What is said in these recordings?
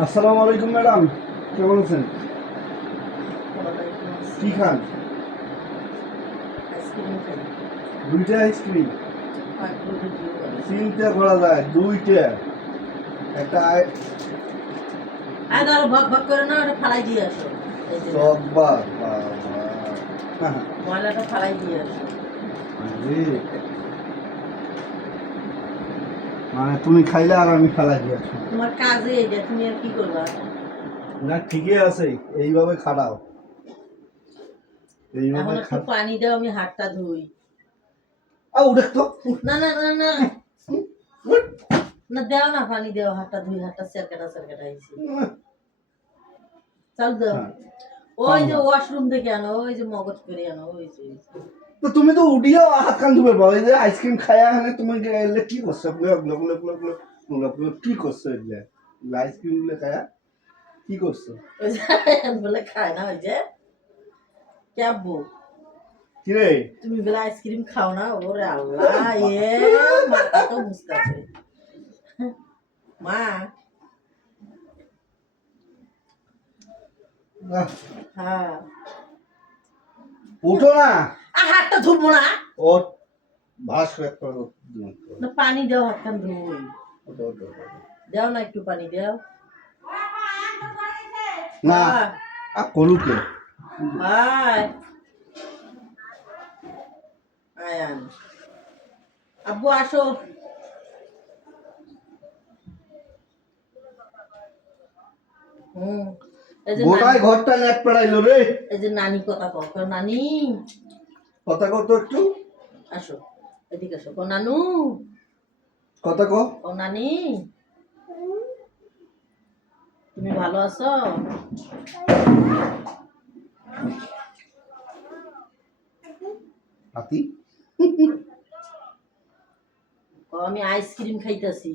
আসসালামু আলাইকুম ম্যাডাম, কেমন আছেন? কি খান? দুইটা আইসক্রিম চিন্তা করা যায়, দুইটা একটা ভাগ ভাগ করে না, ওটা ফালাই দিয়ে আসো। ময়লাটা ফালাই দিয়ে আসো। মানে তুমি খাইলে আর আমি ফালাই দিয়ে আসো? তোমার কাজে এটা, তুমি আর কি করবা? না ঠিকই আছে, এইভাবে খাড়াও। এখন একটু পানি দাও, আমি হাতটা ধুই। না না না না না, দেও না, পানি দেও, হাতটা ধুই, হাতটা সেরকাটা সেরকাটা হয়েছে। চল দাও। ওই যে ওয়াশরুম থেকে আনো, ওই যে মগজ করে আনো, ওই যে। তো তুমি তো উঠিও হাত কান ধুবে পাও, এই যে আইসক্রিম খায়া হলে তুমি গেলে কি করছো? কি করছো? এগুলা আইসক্রিম গুলো খায়া কি করছো? বলে খায় না, ওই যে ক্যাবু। কি রে, তুমি বলে আইসক্রিম খাও না? ওরে আল্লাহ, এ মাথা তো মুস্তাছে মা। হ্যাঁ, উঠো না, হাতটা ধুবো না। ও ভাস না, পানি দাও, হাতখান ধুই। দাও না, একটু পানি দাও না। করুকে আয়ান, আব্বু আসো। গোটাই ঘরটা লেট পড়াইলো রে। এই যে নানি কথা কও, নানি কথা কত একটু আসো, এদিকে আসো, নানু কথা কো। ও নানি, তুমি ভালো আছো? হাতি আমি আইসক্রিম খাইতেছি,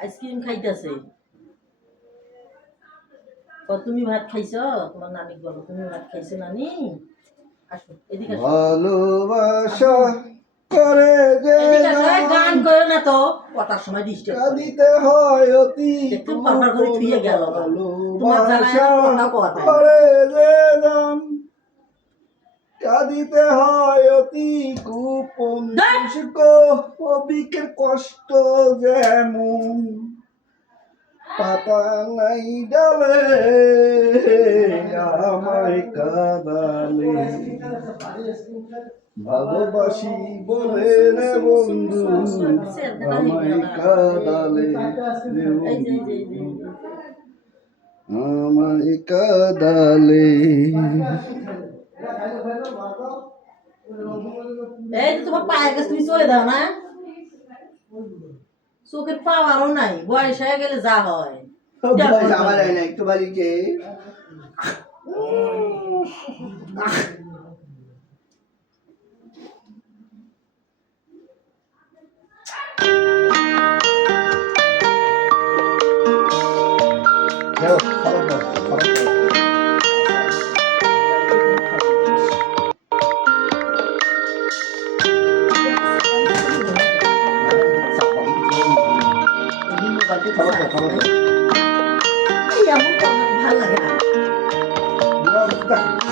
আইসক্রিম খাইতেছে। তুমি ভাত খাইছো? তোমার নানি বলো, তুমি ভাত খাইছো নানি? আসো এদিকে, ভালোবাসা করে যে গান করো না তো, কথার সময় ডিস্টার্ব দিতে হয় অতি, একটু ফাফার করে থুয়ে গেল। তোমার জানায় কথা কথা করে যে গান কাঁদিতে হয় অতি গোপন, কবিকের কষ্ট যেমন পাতা নাই ডালে আমায় কাঁদালে, ভালোবাসি বলে রে বন্ধু আমায় কাঁদালে, আমায় কাঁদালে। এই তোমার পায়ে গেছে, তুমি চলে দাও না, চোখের পাওয়ারও নাই, বয়স হয়ে গেলে যা হয়। একটু বাড়িকে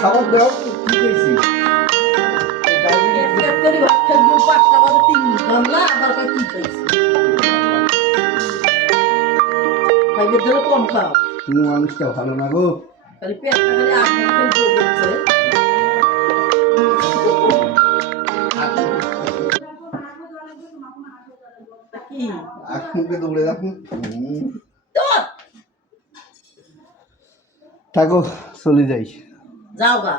খাবার দাও, কি খেয়েছি? কম খাও, মানুষটা ভালো না গো, খালি পেটটা খালি করছে। দৌড়ে দেখো, থাকো চলে যাই, যাও গা।